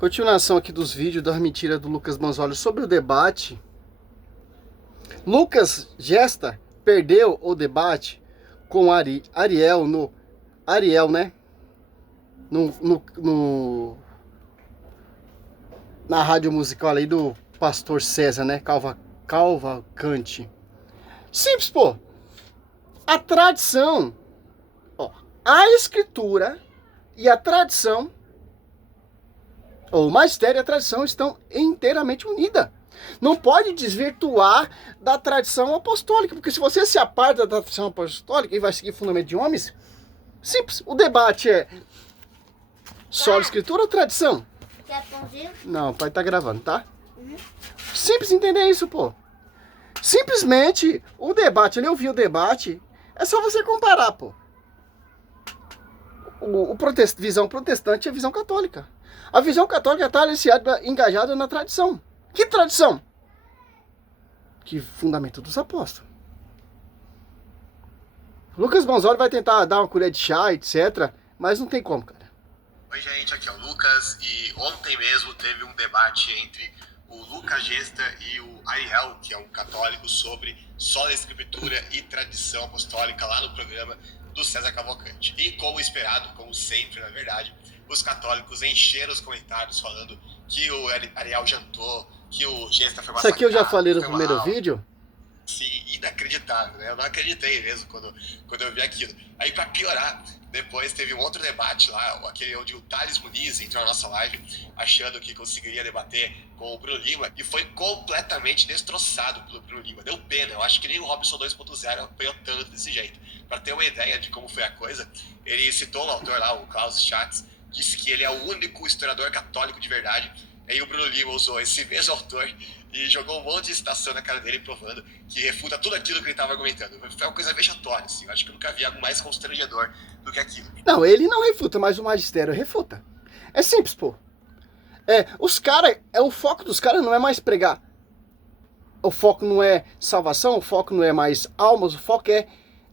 Continuação aqui dos vídeos das mentiras do Lucas Manzoli sobre o debate. Lucas Gesta perdeu o debate com Ariel no... Ariel, né? Na rádio musical aí do pastor César, né? Cavalcante. Simples, pô. A tradição, ó, a escritura e a tradição, ou o magistério e a tradição estão inteiramente unidas. Não pode desvirtuar da tradição apostólica, porque se você se aparta da tradição apostólica e vai seguir fundamento de homens, simples, o debate é só escritura ou tradição? Quer pãozinho? Não, o pai tá gravando, tá? Simples entender isso, pô. Simplesmente o debate, ele ouviu o debate, é só você comparar, pô. Visão protestante e a visão católica. A visão católica está aliciada, engajada na tradição. Que tradição? Que fundamento dos apóstolos. Lucas Manzoli vai tentar dar uma colher de chá, etc. Mas não tem como, cara. Oi, gente, aqui é o Lucas. E ontem mesmo teve um debate entre o Lucas Gesta e o Ariel, que é um católico, sobre só escritura e tradição apostólica lá no programa do César Cavalcante. E como esperado, como sempre, na verdade, os católicos encheram os comentários falando que o Ariel jantou, que o Gesta foi massacrado. Isso aqui eu já falei no primeiro vídeo. Sim, inacreditável, né? Eu não acreditei mesmo quando eu vi aquilo. Aí, pra piorar, depois teve um outro debate lá, aquele onde o Thales Muniz entrou na nossa live achando que conseguiria debater com o Bruno Lima e foi completamente destroçado pelo Bruno Lima. Deu pena, eu acho que nem o Robson 2.0 apanhou tanto desse jeito. Pra ter uma ideia de como foi a coisa, ele citou o autor lá, o Klaus Schatz, disse que ele é o único historiador católico de verdade. Aí o Bruno Lima usou esse mesmo autor e jogou um monte de citação na cara dele, provando que refuta tudo aquilo que ele estava argumentando. Foi uma coisa vexatória, assim. Eu acho que eu nunca vi algo mais constrangedor do que aquilo. Não, ele não refuta, mas o magistério refuta. É simples, pô. Os caras, o foco dos caras não é mais pregar. O foco não é salvação, o foco não é mais almas, o foco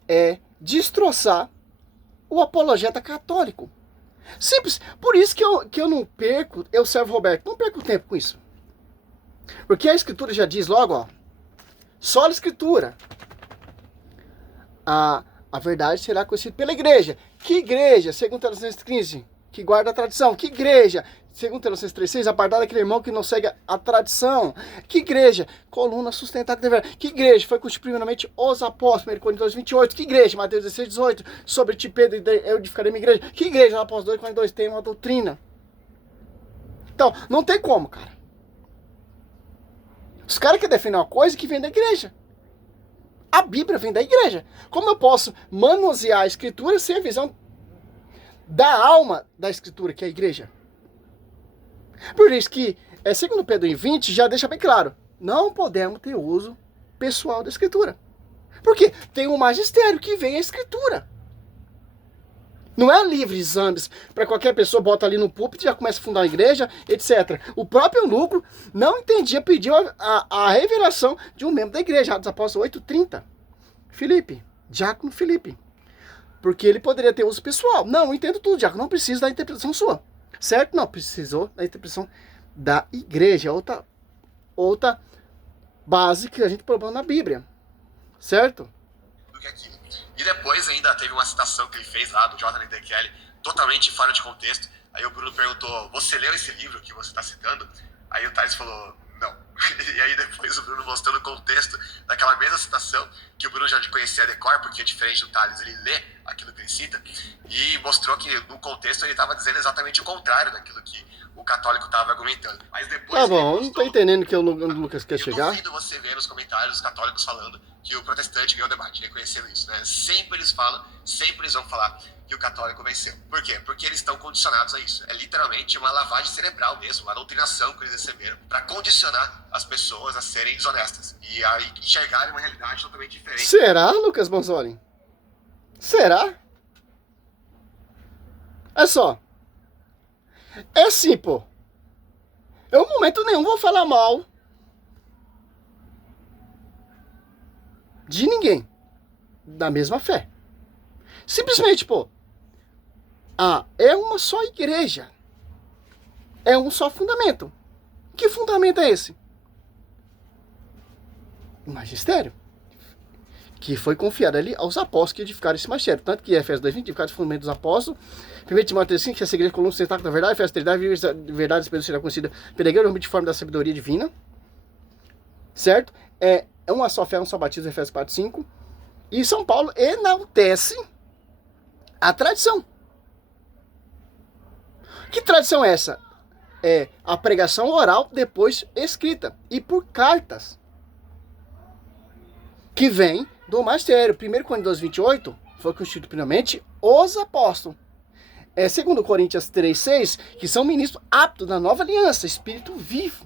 é destroçar o apologeta católico. Simples. Por isso que eu não perco, eu servo Roberto, não perco tempo com isso. Porque a escritura já diz logo, ó, só a escritura. A verdade será conhecida pela igreja. Que igreja? Segundo Tessalonicenses 15, que guarda a tradição. Que igreja? Segundo Tessalonicenses 3:6, apartar daquele irmão que não segue a tradição. Que igreja? Coluna sustentada de verdade. Que igreja? Foi constituída primeiramente os apóstolos, 1 Coríntios 2:28. Que igreja? Mateus 16:18. Sobre ti, Pedro, eu edificarei minha igreja. Que igreja? Apóstolos 2:42, tem uma doutrina. Então, não tem como, cara. Os caras que defendem uma coisa que vem da igreja. A Bíblia vem da igreja. Como eu posso manusear a escritura sem a visão da alma da escritura, que é a igreja? Por isso que, segundo Pedro 20, já deixa bem claro, não podemos ter uso pessoal da escritura. Por quê? Tem um magistério que vem a escritura. Não é livre exames para qualquer pessoa, bota ali no púlpito e já começa a fundar uma igreja, etc. O próprio Lucro não entendia, pediu a revelação de um membro da igreja, Atos Apóstolos 8:30. Filipe, diácono Filipe. Porque ele poderia ter uso pessoal. Não, eu entendo tudo, diácono, não precisa da interpretação sua. Certo? Não, precisou da interpretação da igreja. Outra base que a gente propõe na Bíblia. Certo? Do que aquilo. E depois ainda teve uma citação que ele fez lá do Jonathan T. Kelly, totalmente fora de contexto. Aí o Bruno perguntou, você leu esse livro que você está citando? Aí o Thales falou, não. E aí depois o Bruno mostrando o contexto daquela mesma citação, que o Bruno já conhecia a decor, porque diferente do Thales, ele lê aquilo que ele cita, e mostrou que no contexto ele estava dizendo exatamente o contrário daquilo que o católico estava argumentando. Mas depois tá bom, não tô entendendo que o Lucas quer chegar. Eu duvido você ver nos comentários os católicos falando que o protestante ganhou o debate, reconhecendo isso, né? Sempre eles falam, sempre eles vão falar que o católico venceu. Por quê? Porque eles estão condicionados a isso. É literalmente uma lavagem cerebral mesmo, uma doutrinação que eles receberam para condicionar as pessoas a serem desonestas e a enxergarem uma realidade totalmente diferente. Será, Lucas Manzoli? Será? É só. É assim, pô. Eu, em momento nenhum, vou falar mal de ninguém da mesma fé. Simplesmente, pô. É uma só igreja. é um só fundamento. Que fundamento é esse? O magistério. Que foi confiado ali aos apóstolos que edificaram esse magistério. Tanto que Efésios 2:20, edificados o fundamento dos apóstolos. 1 Timóteo 5, que essa igreja coluna sustentáculo da verdade. Efésios 3, vive verdade, esperança será conhecida pela igreja, de forma da sabedoria divina. Certo? É uma só fé, um só batismo, Efésios 4:5. E São Paulo enaltece a tradição. Que tradição é essa? É a pregação oral, depois escrita. E por cartas. Que vem do magistério. 1 Coríntios 2:28 foi constituído primeiramente os apóstolos. 2 Coríntios 3:6, que são ministros aptos da nova aliança, Espírito vivo.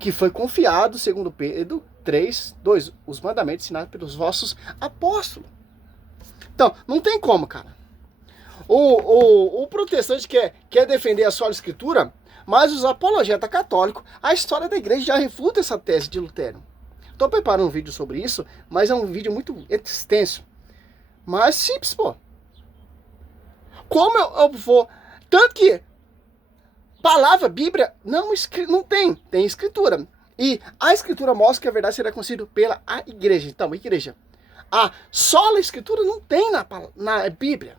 Que foi confiado, segundo Pedro 3:2, os mandamentos ensinados pelos vossos apóstolos. Então, não tem como, cara. O protestante quer defender a sola escritura, mas os apologetas católicos, a história da igreja já refuta essa tese de Lutero. Estou preparando um vídeo sobre isso, mas é um vídeo muito extenso. Mas simples, pô. Como eu vou... Tanto que palavra, Bíblia, não tem. Tem escritura. E a escritura mostra que a verdade será conhecida pela igreja. Então, igreja. A sola escritura não tem na Bíblia.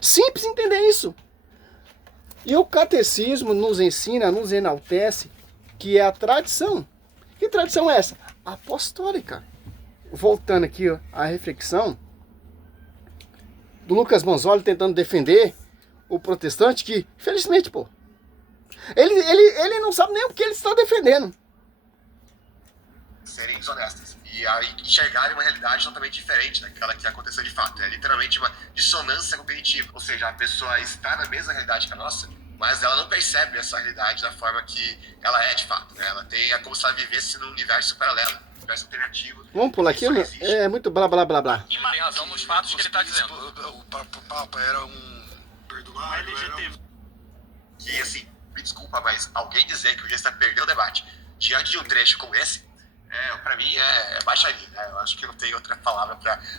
Simples entender isso. E o catecismo nos ensina, nos enaltece, que é a tradição. Que tradição é essa? Apostólica. Voltando aqui ó, à reflexão do Lucas Manzoli tentando defender o protestante que, felizmente, pô, ele não sabe nem o que ele está defendendo. Serem desonestas. E aí enxergarem uma realidade totalmente diferente daquela que aconteceu de fato. É literalmente uma dissonância cognitiva. Ou seja, a pessoa está na mesma realidade que a nossa, mas ela não percebe essa realidade da forma que ela é de fato. Né? Ela tem, é como se ela vivesse num universo paralelo, um universo alternativo. Vamos pular aqui, é muito blá blá blá blá. E tem razão nos fatos que ele está dizendo. O Papa era um perdoado. Que assim, me desculpa, mas alguém dizer que o Gesta perdeu o debate diante de um trecho como esse, pra mim é baixaria, né? Eu acho que não tem outra palavra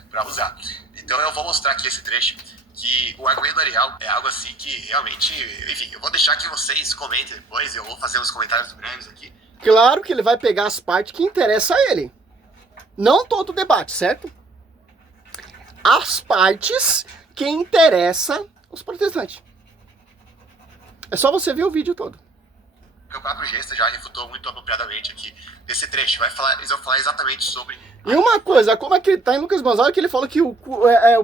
pra usar. Então eu vou mostrar aqui esse trecho, que o argumento do Ariel é algo assim que realmente, enfim, eu vou deixar que vocês comentem depois, eu vou fazer uns comentários breves aqui. Claro que ele vai pegar as partes que interessam a ele. Não todo o debate, certo? As partes que interessam os protestantes. É só você ver o vídeo todo. O próprio Gesta já refutou muito apropriadamente aqui desse trecho. Eles vão falar exatamente sobre... E uma coisa, como é que tá em Lucas Manzoli, que ele falou que o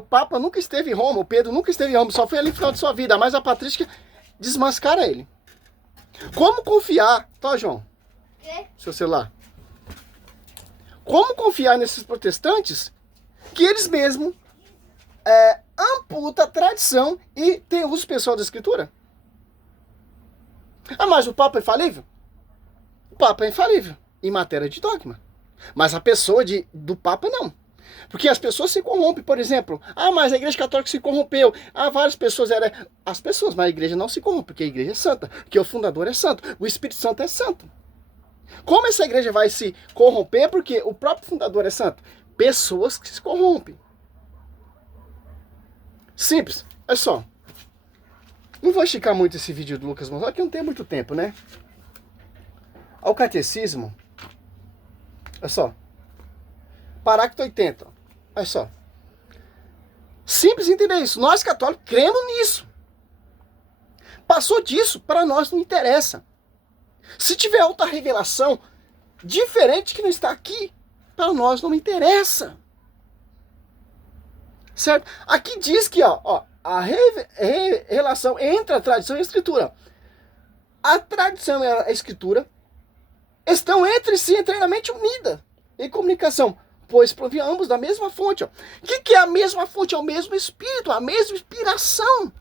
Papa nunca esteve em Roma, o Pedro nunca esteve em Roma, só foi ali no final de sua vida, mas a patrística desmascara ele. Como confiar... Tá, João? Seu celular. Como confiar nesses protestantes que eles mesmos amputam a tradição e tem uso pessoal da escritura? Ah, mas o Papa é infalível? O Papa é infalível em matéria de dogma. Mas a pessoa do Papa não. Porque as pessoas se corrompem, por exemplo. Ah, mas a Igreja Católica se corrompeu. Ah, várias pessoas eram... As pessoas, mas a Igreja não se corrompe, porque a Igreja é santa. Porque o fundador é santo. O Espírito Santo é santo. Como essa igreja vai se corromper? Porque o próprio fundador é santo. Pessoas que se corrompem. Simples. Olha só. Não vou esticar muito esse vídeo do Lucas Manzoli, porque não tem muito tempo, né? Ao catecismo. Olha só. Parágrafo 80. Olha só. Simples entender isso. Nós católicos cremos nisso. Passou disso, para nós não interessa. Se tiver outra revelação diferente que não está aqui, para nós não interessa. Certo? Aqui diz que ó, a relação entre a tradição e a escritura. A tradição e a escritura estão entre si eternamente unidas em comunicação, pois proviam ambos da mesma fonte. O que é a mesma fonte? É o mesmo Espírito, a mesma inspiração.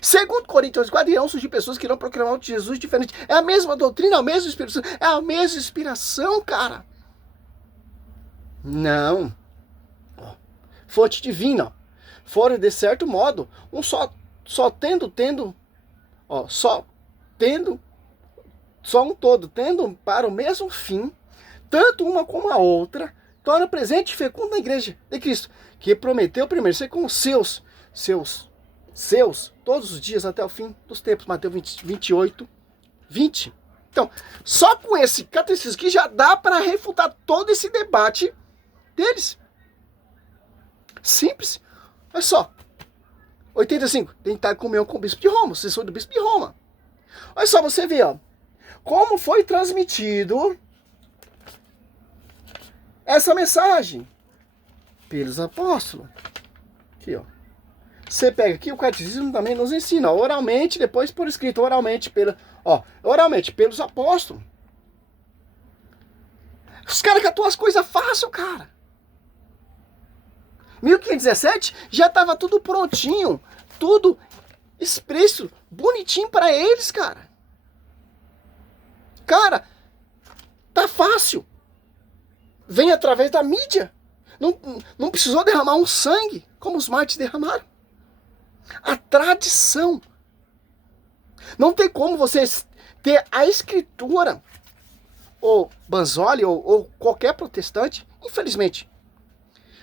Segundo Coríntios 4, irão surgir pessoas que irão proclamar de Jesus diferente. É a mesma doutrina, é o mesmo Espírito Santo, é a mesma inspiração, cara. Não. Fonte divina. Fora de certo modo, tendo para o mesmo fim, tanto uma como a outra, torna presente e fecundo na igreja de Cristo, que prometeu primeiro ser com os seus seus todos os dias até o fim dos tempos. Mateus 28, 20. Então, só com esse catecismo aqui já dá para refutar todo esse debate deles. Simples. Olha só. 85. Tentar comunhão com o bispo de Roma. Sucessor do bispo de Roma. Olha só, você vê, ó. Como foi transmitido essa mensagem pelos apóstolos. Aqui, ó. Você pega aqui, o catecismo também nos ensina, ó, oralmente, depois por escrito, oralmente pelos apóstolos. Os caras catou as coisas fácil, cara. 1517 já tava tudo prontinho, tudo expresso, bonitinho para eles, cara. Cara, tá fácil. Vem através da mídia. Não precisou derramar um sangue, como os mártires derramaram. A tradição. Não tem como você ter a escritura, ou Banzoli, ou qualquer protestante, infelizmente.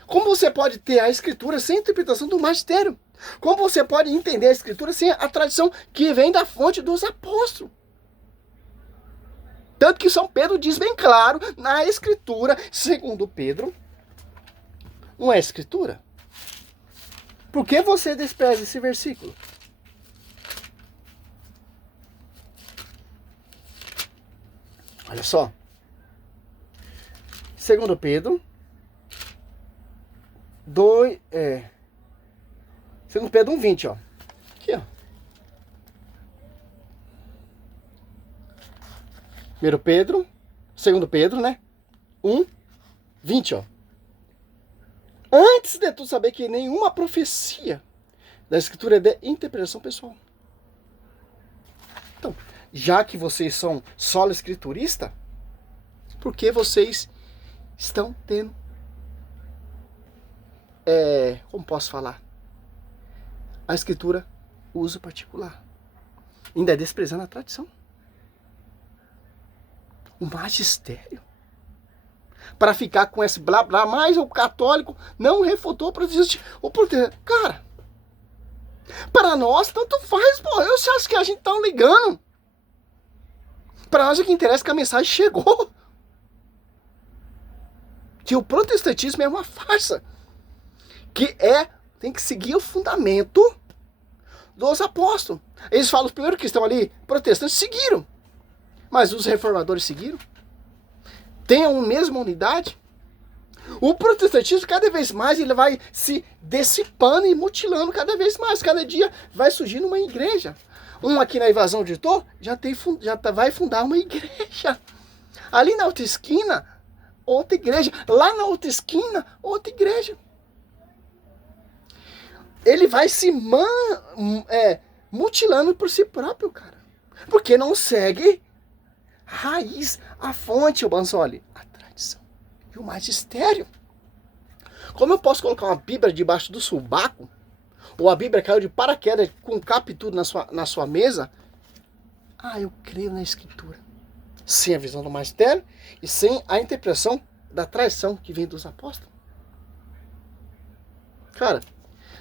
Como você pode ter a escritura sem a interpretação do magistério? Como você pode entender a escritura sem a tradição que vem da fonte dos apóstolos? Tanto que São Pedro diz bem claro na escritura, segundo Pedro, não é escritura. Por que você despreza esse versículo? Olha só. Segundo Pedro, segundo Pedro 1:20, ó. Aqui, ó. 1 Pedro, segundo Pedro, né? 1:20, ó. Antes de tu saber que nenhuma profecia da escritura é de interpretação pessoal. Então, já que vocês são solo escriturista, por que vocês estão tendo, como posso falar? A escritura uso particular. Ainda desprezando a tradição. O magistério. Para ficar com esse blá blá, mas o católico não refutou o protestante. O protestante, cara, para nós tanto faz, pô. Eu acho que a gente tá ligando. Para nós é que interessa que a mensagem chegou. Que o protestantismo é uma farsa. Que tem que seguir o fundamento dos apóstolos. Eles falam, os primeiros que estão ali, protestantes, seguiram. Mas os reformadores seguiram. Tem a mesma unidade. O protestantismo, cada vez mais, ele vai se dissipando e mutilando cada vez mais. Cada dia vai surgindo uma igreja. Um aqui na Invasão de Tô vai fundar uma igreja. Ali na outra esquina, outra igreja. Lá na outra esquina, outra igreja. Ele vai se mutilando por si próprio, cara. Porque não segue a raiz, a fonte, o Banzoli, a tradição e o magistério. Como eu posso colocar uma Bíblia debaixo do subaco, ou a Bíblia caiu de paraquedas com capa e tudo na sua mesa? Eu creio na escritura. Sem a visão do magistério e sem a interpretação da tradição que vem dos apóstolos. Cara,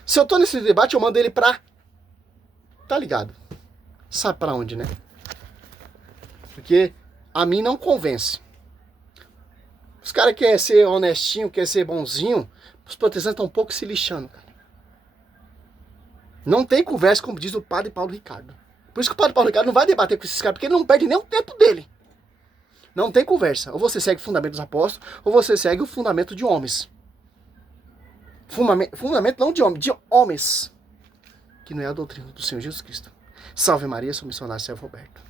se eu tô nesse debate, eu mando ele pra... Tá ligado? Sabe pra onde, né? Porque a mim não convence. Os caras querem ser honestinho, querem ser bonzinho, os protestantes estão um pouco se lixando, cara. Não tem conversa, como diz o padre Paulo Ricardo. Por isso que o padre Paulo Ricardo não vai debater com esses caras, porque ele não perde nem o tempo dele. Não tem conversa. Ou você segue o fundamento dos apóstolos, ou você segue o fundamento de homens. Fundamento não de homens, de homens. Que não é a doutrina do Senhor Jesus Cristo. Salve Maria, sou missionário Sérgio Roberto.